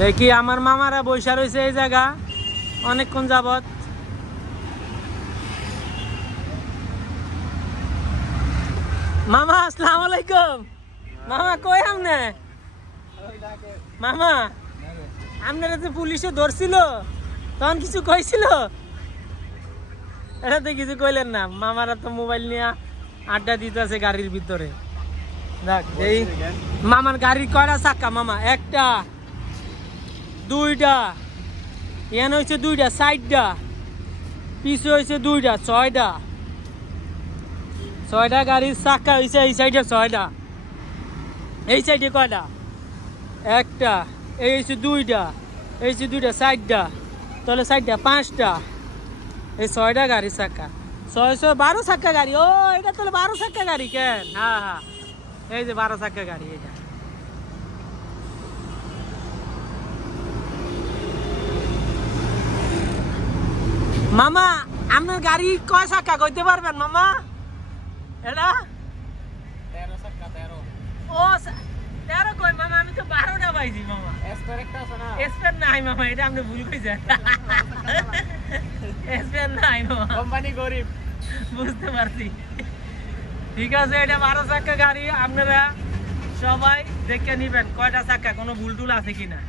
দেখি আমার মামারা বৈশা রয়েছে এই জায়গা অনেকক্ষণ যাবত। মামা আসসালামু আলাইকুম। মামা কই আমনে? মামা আপনারা যে পুলিশে ধরছিল তখন কিছু কইছিল? এটা তো কিছু কইলেন না। মামারা তো মোবাইল নিয়ে আড্ডা দিতেছে গাড়ির ভিতরে। দেখ এই মামার গাড়ির কয়টা চাক্কা মামা? একটা, দুইটা, এন হয়েছে দুইটা, সাইডটা পিছু হয়েছে দুইটা, ছয়টা। ছয়টা গাড়ির চাক্কা হয়েছে এই সাইডে ছয়টা। এই সাইডে কয়টা? একটা, এই হয়েছে দুইটা, এই হচ্ছে দুইটা, সাইডটা তাহলে সাইডটা পাঁচটা। এই ছয়টা গাড়ির চাক্কা, 612 চাক্কা গাড়ি। ও এটা তাহলে 12 চাক্কা গাড়ি কেন? হ্যাঁ হ্যাঁ, এই যে 12 চাক্কা গাড়ি এটা। মামা আপনার গাড়ি কয় চাক্কা কইতে পারবেন মামা? এটা 13 চাক্কা 13। ও 13 কই মামা? আমি তো 12টা পাইছি মামা। এসপের একটা আছে না? এসপের নাই মামা, এটা আপনি ভুল কইছেন। এসপের নাই মামা, কোম্পানি গরিব। বুঝতে পারছি। ঠিক আছে, এটা 12 চাক্কা গাড়ি। আপনারা সবাই দেখে নিবেন কয়টা চাক্কা, কোনো ভুল টুল আছে কিনা।